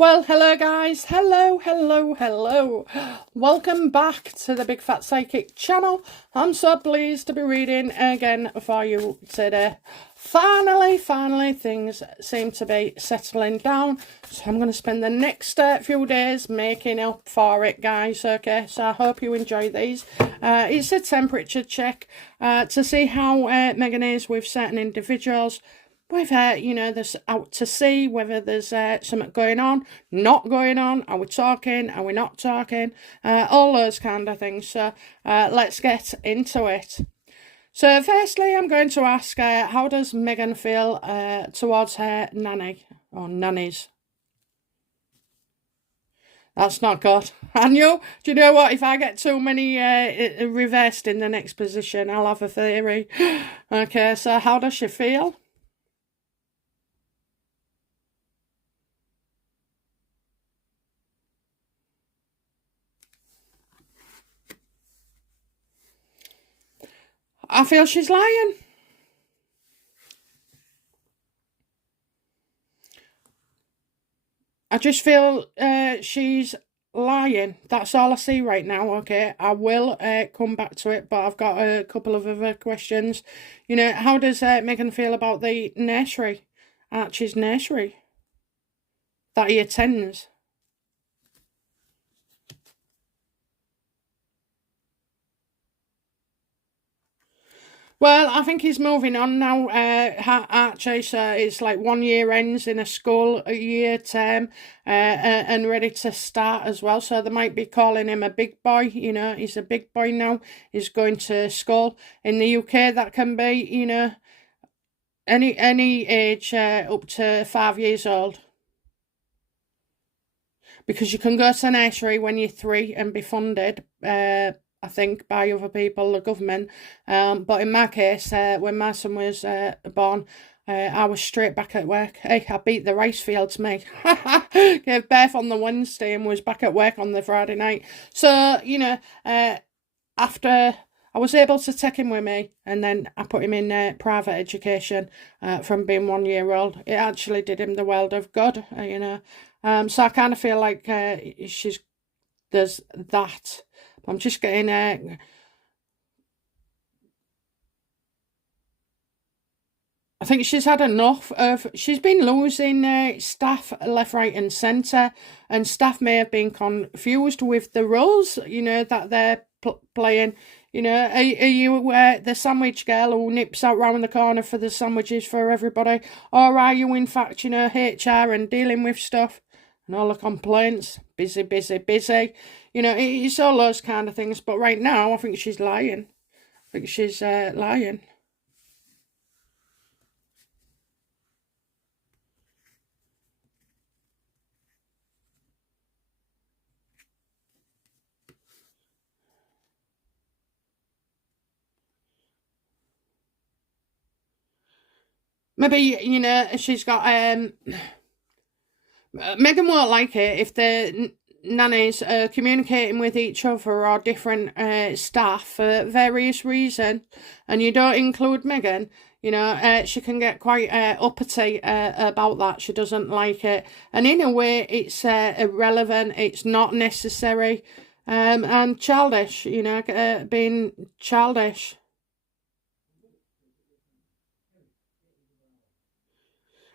Well, hello guys, hello. Welcome back to the Big Fat Psychic channel. I'm so pleased to be reading again for you today. Finally, things seem to be settling down. So I'm going to spend the next few days making up for it, guys, okay? So I hope you enjoy these. It's a temperature check to see how Megan is with certain individuals. Whether, there's out to see, whether there's something going on, not going on, are we talking, are we not talking, all those kind of things. So let's get into it. So firstly, I'm going to ask, how does Megan feel towards her nanny or nannies? That's not good. I knew. Do you know what? If I get too many reversed in the next position, I'll have a theory. Okay, so how does she feel? I feel she's lying. I just feel she's lying. That's all I see right now, okay? I will come back to it, but I've got a couple of other questions. How does Megan feel about the nursery? Archie's nursery that he attends? Well, I think he's moving on now, Archie, so it's like 1 year ends in a school year term and ready to start as well. So they might be calling him a big boy, he's a big boy now. He's going to school. In the UK, that can be, any age up to 5 years old. Because you can go to nursery when you're 3 and be funded, I think, by other people, the government. But in my case, when my son was born, I was straight back at work. Hey, I beat the rice fields, mate. Gave birth on the Wednesday and was back at work on the Friday night. So, after I was able to take him with me, and then I put him in private education from being 1 year old. It actually did him the world of good, So I kind of feel like there's that. I'm just getting I think she's had enough of. She's been losing staff left, right, and centre, and staff may have been confused with the roles, that they're playing. Are you the sandwich girl who nips out round the corner for the sandwiches for everybody, or are you in fact, HR and dealing with stuff and all the complaints? Busy. It's all those kind of things. But right now, I think she's lying. I think she's lying. Maybe, she's got Megan won't like it if the nannies are communicating with each other or different staff for various reasons, and you don't include Megan. She can get quite uppity about that. She doesn't like it, and in a way, it's irrelevant. It's not necessary, and childish. Being childish.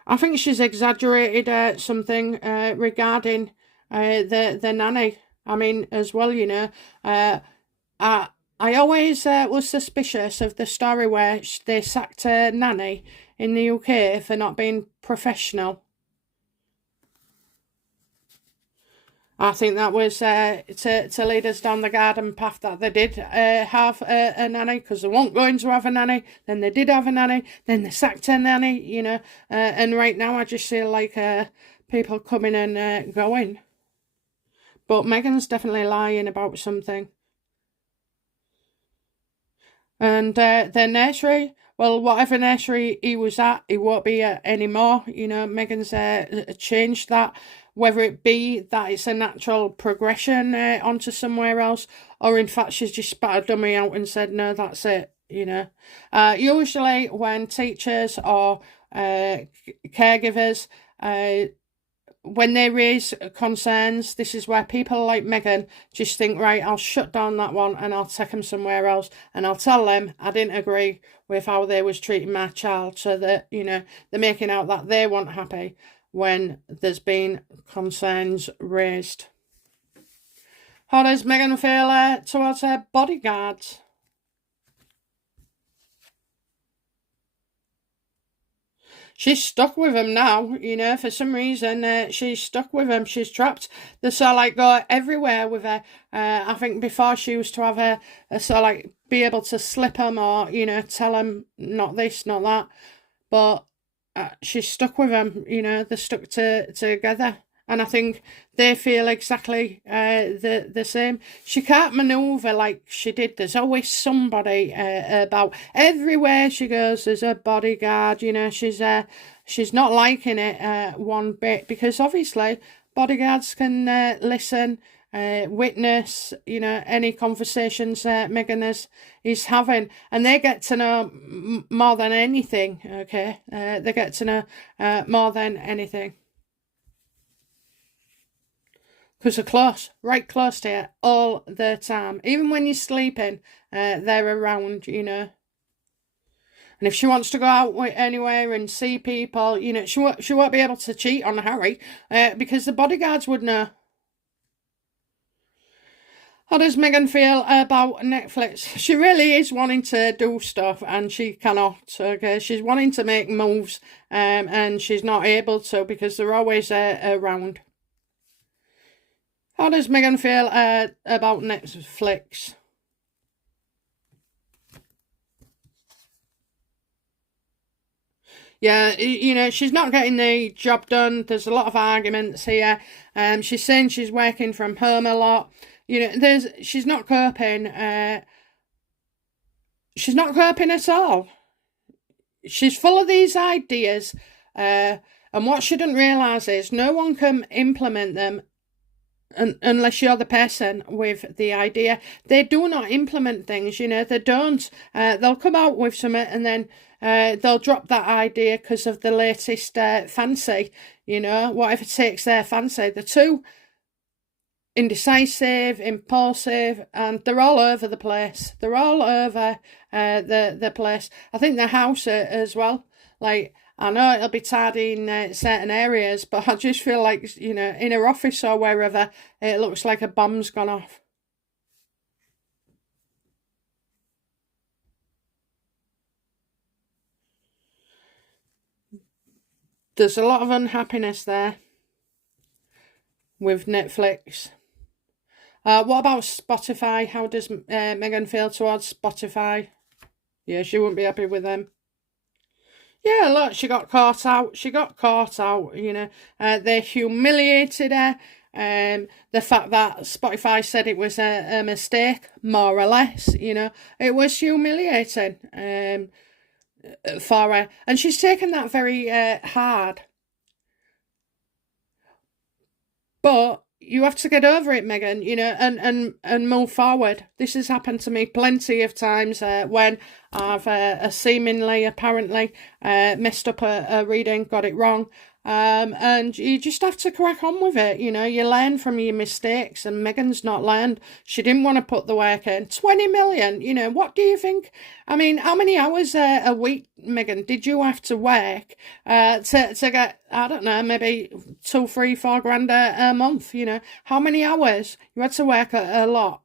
I think she's exaggerated something regarding the nanny. I mean, as well, I always was suspicious of the story where they sacked a nanny in the UK for not being professional. I think that was to lead us down the garden path that they did have a nanny, because they weren't going to have a nanny. Then they did have a nanny. Then they sacked a nanny, and right now I just feel like people coming and going. But Megan's definitely lying about something. And their nursery, well, whatever nursery he was at, he won't be at anymore. Megan's changed that. Whether it be that it's a natural progression onto somewhere else, or in fact she's just spat a dummy out and said, no, that's it, Usually when teachers or caregivers when they raise concerns, this is where people like Meghan just think, right, I'll shut down that one and I'll take them somewhere else and I'll tell them I didn't agree with how they was treating my child, so that, you know, they're making out that they weren't happy when there's been concerns raised. How does Meghan feel towards her bodyguards? She's stuck with him now, you know, for some reason. She's stuck with him. She's trapped. They sort of like go everywhere with her. I think before she used to have a sort of like be able to slip him or, you know, tell him not this, not that. But she's stuck with him, you know, they're stuck together. And I think they feel exactly the same. She can't manoeuvre like she did. There's always somebody about. Everywhere she goes, there's a bodyguard. You know, she's not liking it one bit, because obviously bodyguards can listen, witness, you know, any conversations Meghan is having, and they get to know more than anything. Okay, they get to know more than anything. Because they're close, right close to you all the time. Even when you're sleeping, they're around, you know. And if she wants to go out anywhere and see people, you know, she won't be able to cheat on Harry, because the bodyguards would know. How does Meghan feel about Netflix? She really is wanting to do stuff and she cannot, okay? She's wanting to make moves and she's not able to, because they're always around. How does Meghan feel about Netflix? Yeah, you know, she's not getting the job done. There's a lot of arguments here. She's saying she's working from home a lot. You know, she's not coping. She's not coping at all. She's full of these ideas. And what she doesn't realise is no one can implement them unless you're the person with the idea. They do not implement things, you know, they don't. They'll come out with something and then they'll drop that idea because of the latest fancy, you know, whatever takes their fancy. They're too indecisive, impulsive, and they're all over the place. They're all over the place. I think the house as well, like, I know it'll be tidy in certain areas, but I just feel like, you know, in her office or wherever, it looks like a bomb's gone off. There's a lot of unhappiness there with Netflix. What about Spotify? How does Meghan feel towards Spotify? Yeah, she wouldn't be happy with them. Yeah, look, she got caught out. She got caught out, you know. They humiliated her. The fact that Spotify said it was a mistake, more or less, you know. It was humiliating for her. And she's taken that very hard. But you have to get over it, Meghan, you know, and move forward. This has happened to me plenty of times when I've seemingly, apparently, messed up a reading, got it wrong. And you just have to crack on with it, you know. You learn from your mistakes, and Meghan's not learned. She didn't want to put the work in. 20 million, you know, what do you think? I mean, how many hours a week, Meghan, did you have to work to get, I don't know, maybe 2, 3, 4 grand a month, you know? How many hours? You had to work a lot.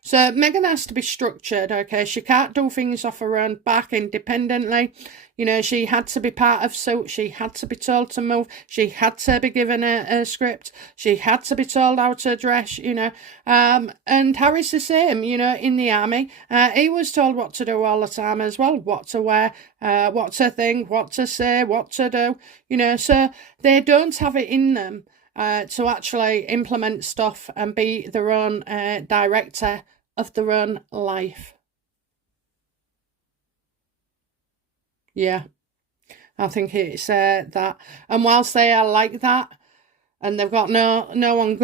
So Meghan has to be structured, okay? She can't do things off her own back independently. You know, she had to be part of Suits. She had to be told to move. She had to be given a script. She had to be told how to dress, you know. And Harry's the same, you know, in the army. He was told what to do all the time as well, what to wear, what to think, what to say, what to do, you know. So they don't have it in them to actually implement stuff and be their own director of their own life. Yeah, I think it's that. And whilst they are like that, and they've got no one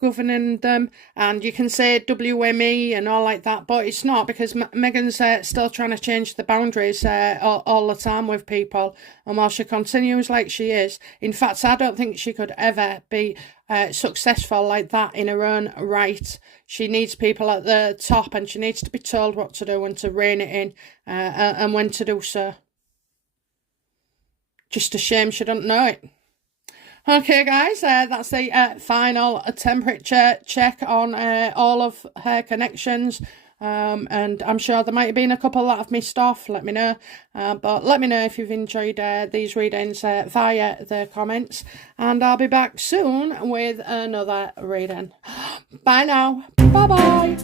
governing them, and you can say WME and all like that, but it's not, because Megan's still trying to change the boundaries all the time with people, and while she continues like she is, in fact, I don't think she could ever be successful like that in her own right. She needs people at the top, and she needs to be told what to do and to rein it in, and when to do so. Just a shame she doesn't know it. Okay, guys, that's the final temperature check on all of her connections. And I'm sure there might have been a couple that I've missed off. Let me know. But let me know if you've enjoyed these readings via the comments. And I'll be back soon with another reading. Bye now. Bye-bye.